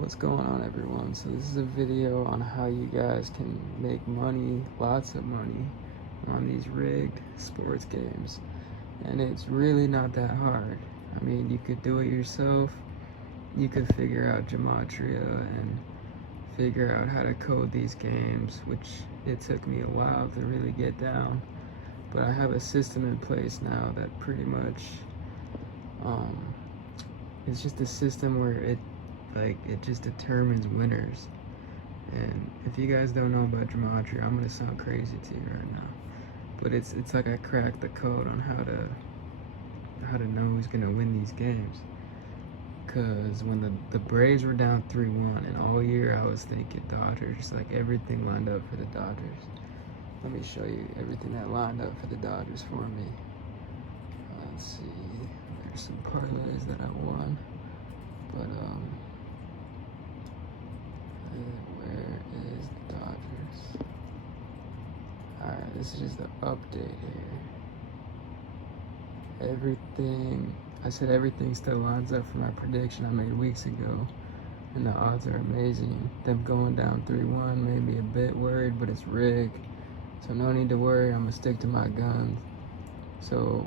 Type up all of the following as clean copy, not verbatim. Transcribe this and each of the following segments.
What's going on, everyone? So this is a video on how you guys can make money, lots of money, on these rigged sports games. And it's really not that hard. I mean, you could do it yourself. You could figure out Gematria and figure out how to code these games, which it took me a while to really get down. But I have a system in place now that pretty much it's just a system where it just determines winners. And if you guys don't know about Gematria, I'm gonna sound crazy to you right now, but it's like I cracked the code on how to know who's gonna win these games. Because when the Braves were down 3-1, and all year I was thinking Dodgers, like everything lined up for the Dodgers. Let me show you everything that lined up for the Dodgers for me. Let's see, there's some parlays that I won, but where is the Dodgers? Alright, this is just the update here. Everything still lines up for my prediction I made weeks ago, and the odds are amazing. Them going down 3-1 made me a bit worried, but it's rigged, so no need to worry. I'm gonna stick to my guns, so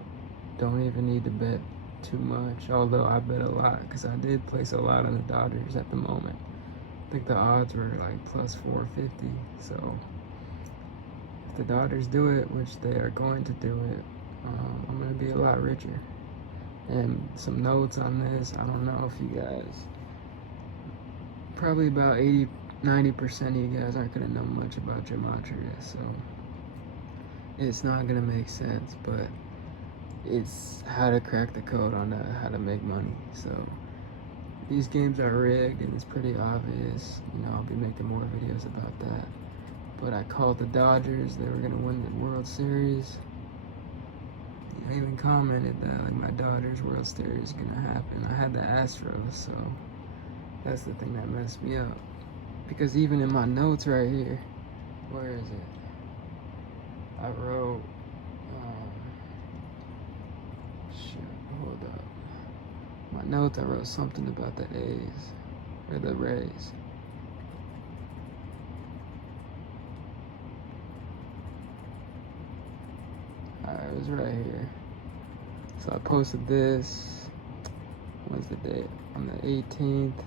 don't even need to bet too much, although I bet a lot because I did place a lot on the Dodgers at the moment. I think the odds were like plus 450, so if the Dodgers do it, which they are going to do it, I'm gonna be a lot richer. And some notes on this, I don't know if you guys, probably about 80-90% of you guys aren't gonna know much about Gematria, so it's not gonna make sense, but it's how to crack the code on how to make money. So these games are rigged and it's pretty obvious. You know, I'll be making more videos about that. But I called the Dodgers, they were gonna win the World Series. I even commented that like my Dodgers World Series is gonna happen. I had the Astros, so that's the thing that messed me up. Because even in my notes right here, where is it? I wrote, hold up. My notes, I wrote something about the A's, or the Rays. Alright, it was right here. So I posted this, when's the date? On the 18th.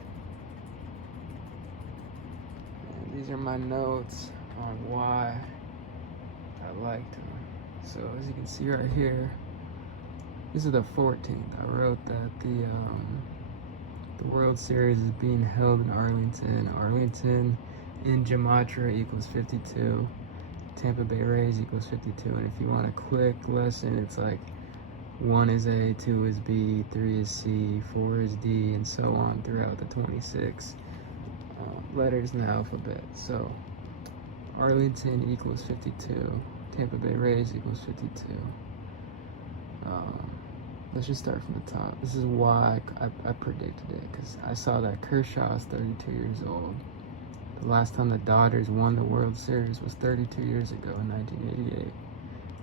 And these are my notes on why I liked them. So as you can see right here, this is the 14th. I wrote that the World Series is being held in Arlington. Arlington in Gematria equals 52. Tampa Bay Rays equals 52. And if you want a quick lesson, it's like 1 is A, 2 is B, 3 is C, 4 is D, and so on throughout the 26 letters in the alphabet. So Arlington equals 52. Tampa Bay Rays equals 52. Let's just start from the top. This is why I predicted it, because I saw that Kershaw is 32 years old. The last time the Dodgers won the World Series was 32 years ago in 1988.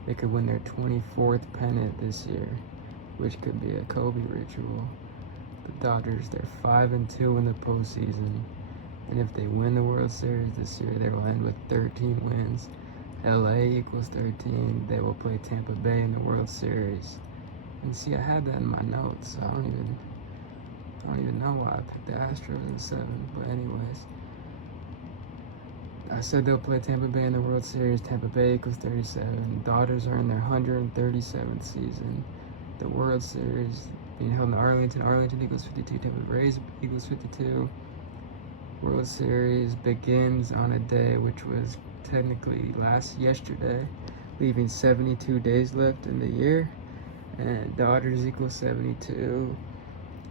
They could win their 24th pennant this year, which could be a Kobe ritual. The Dodgers, they're 5-2 in the postseason, and if they win the World Series this year, they will end with 13 wins. LA equals 13. They will play Tampa Bay in the World Series. And see, I had that in my notes, so I don't even know why I picked the Astros in 7. But anyways, I said they'll play Tampa Bay in the World Series. Tampa Bay equals 37. Dodgers are in their 137th season. The World Series being held in Arlington. Arlington equals 52. Tampa Bay Rays equals 52. World Series begins on a day which was technically yesterday, leaving 72 days left in the year. And Dodgers equals 72.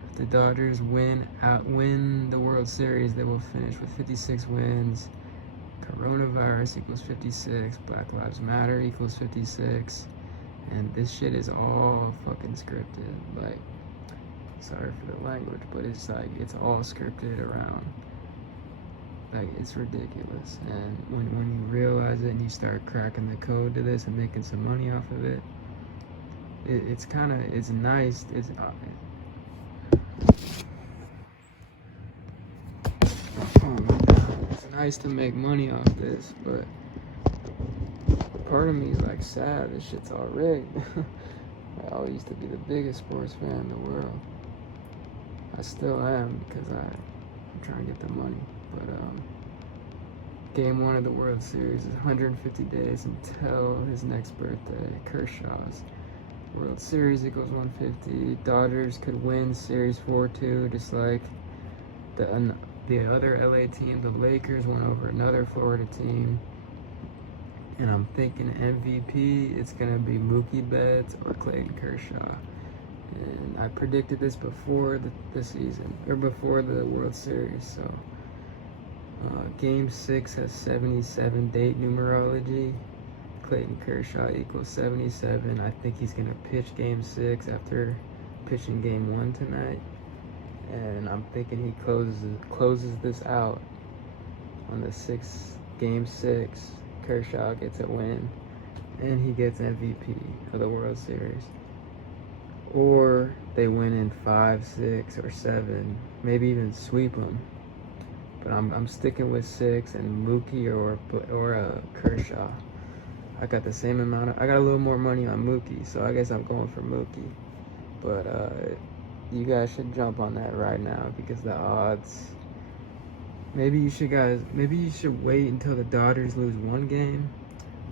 If the Dodgers win the World Series, they will finish with 56 wins. Coronavirus equals 56. Black Lives Matter equals 56. And this shit is all fucking scripted. Like, sorry for the language, but it's like, it's all scripted around. Like, it's ridiculous. And when you realize it and you start cracking the code to this and making some money off of it, it's nice. Oh my god, it's nice to make money off this, but part of me is like sad. This shit's all rigged. I always used to be the biggest sports fan in the world. I still am because I'm trying to get the money. But game 1 of the World Series is 150 days until his next birthday. Kershaw's World Series equals 150. Dodgers could win Series 4-2, just like the other LA team. The Lakers won over another Florida team. And I'm thinking MVP, it's going to be Mookie Betts or Clayton Kershaw. And I predicted this before the season, or before the World Series. So Game 6 has 77 date numerology. Clayton Kershaw equals 77. I think he's going to pitch Game 6 after pitching Game 1 tonight. And I'm thinking he closes this out on the Game 6. Kershaw gets a win, and he gets MVP of the World Series. Or they win in 5, 6, or 7, maybe even sweep them. But I'm sticking with 6 and Mookie or Kershaw. I got the same amount. I got a little more money on Mookie, so I guess I'm going for Mookie. But you guys should jump on that right now because the odds. Maybe you should wait until the Dodgers lose 1 game.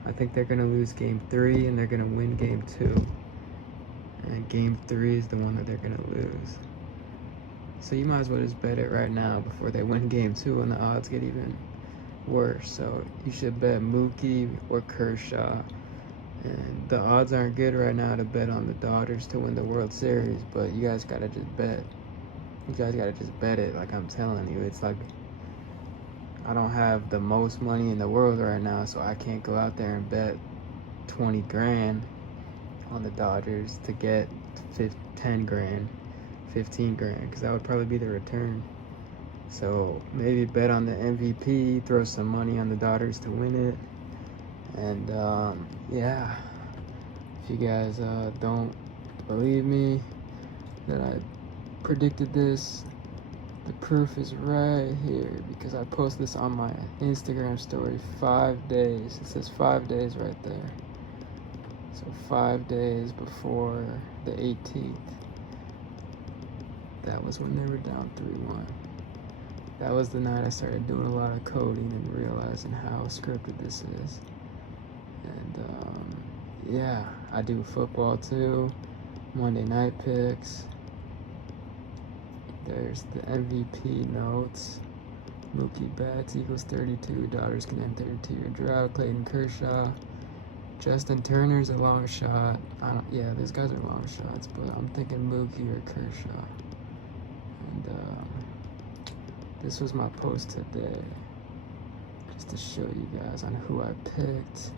I think they're gonna lose Game 3 and they're gonna win Game 2. And Game 3 is the one that they're gonna lose. So you might as well just bet it right now before they win Game 2 and the odds get even worse. So you should bet Mookie or Kershaw. And the odds aren't good right now to bet on the Dodgers to win the World Series, but you guys gotta just bet. You guys gotta just bet it, like I'm telling you. It's like I don't have the most money in the world right now, so I can't go out there and bet 20 grand on the Dodgers to get 10 grand, 15 grand, because that would probably be the return. So maybe bet on the MVP, throw some money on the Dodgers to win it. And yeah, if you guys don't believe me that I predicted this, the proof is right here because I posted this on my Instagram story 5 days. It says 5 days right there. So 5 days before the 18th. That was when they were down 3-1. That was the night I started doing a lot of coding and realizing how scripted this is. And yeah, I do football too. Monday night picks. There's the MVP notes. Mookie Betts equals 32. Dodgers can end 32-year drought. Clayton Kershaw. Justin Turner's a long shot. Yeah, these guys are long shots, but I'm thinking Mookie or Kershaw. And this was my post today, just to show you guys on who I picked.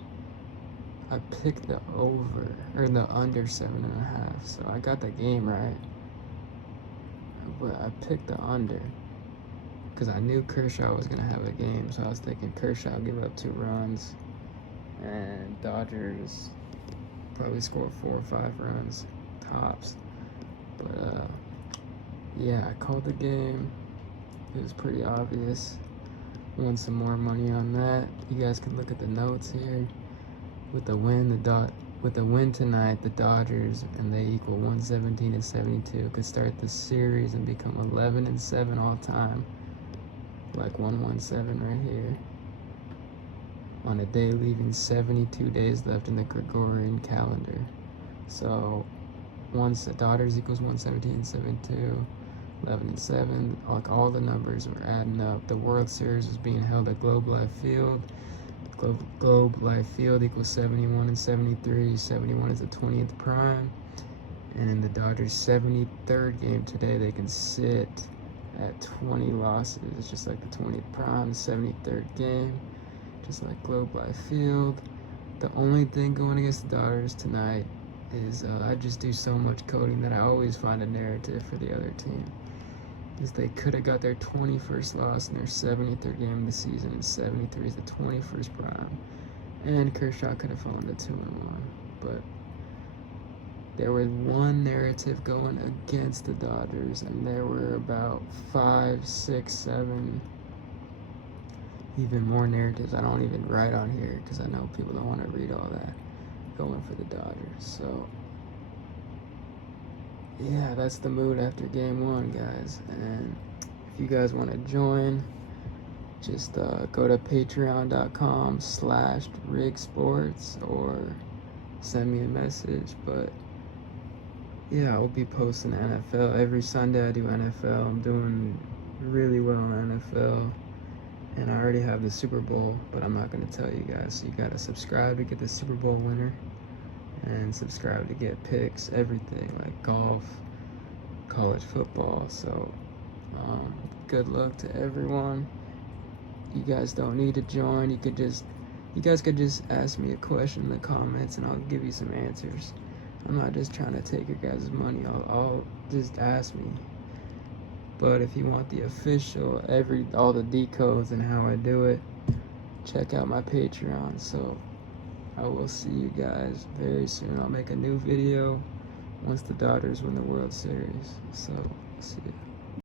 I picked the over, or the under 7.5, so I got the game right. But I picked the under because I knew Kershaw was gonna have a game, so I was thinking Kershaw give up 2 runs, and Dodgers probably score 4 or 5 runs tops. But yeah, I called the game. It was pretty obvious. Won some more money on that. You guys can look at the notes here. With the win tonight, the Dodgers, and they equal 117-72, could start the series and become 11-7 all time, like 117 right here. On a day leaving 72 days left in the Gregorian calendar. So once the Dodgers equals 117-72, 11-7, like all the numbers were adding up. The World Series was being held at Globe Life Field. Globe Life Field equals 71-73. 71 is the 20th prime. And in the Dodgers' 73rd game today, they can sit at 20 losses. It's just like the 20th prime, the 73rd game, just like Globe Life Field. The only thing going against the Dodgers tonight is I just do so much coding that I always find a narrative for the other team. Is they could have got their 21st loss in their 73rd game of the season, and 73 is the 21st prime. And Kershaw could have fallen to 2-1. But there was one narrative going against the Dodgers, and there were about 5, 6, 7 even more narratives I don't even write on here because I know people don't want to read all that going for the Dodgers. So yeah, that's the mood after game one, guys. And if you guys want to join, just go to patreon.com/rigsports or send me a message. But yeah, I'll be posting NFL every Sunday. I do NFL. I'm doing really well in NFL, and I already have the Super Bowl, but I'm not going to tell you guys. So you got to subscribe to get the Super Bowl winner, and subscribe to get picks, everything like golf, college football. So good luck to everyone. You guys don't need to join. You guys could just ask me a question in the comments and I'll give you some answers. I'm not just trying to take your guys' money. I'll just ask me. But if you want the official, all the decodes and how I do it, check out my Patreon. So I will see you guys very soon. I'll make a new video once the Dodgers win the World Series. So see ya.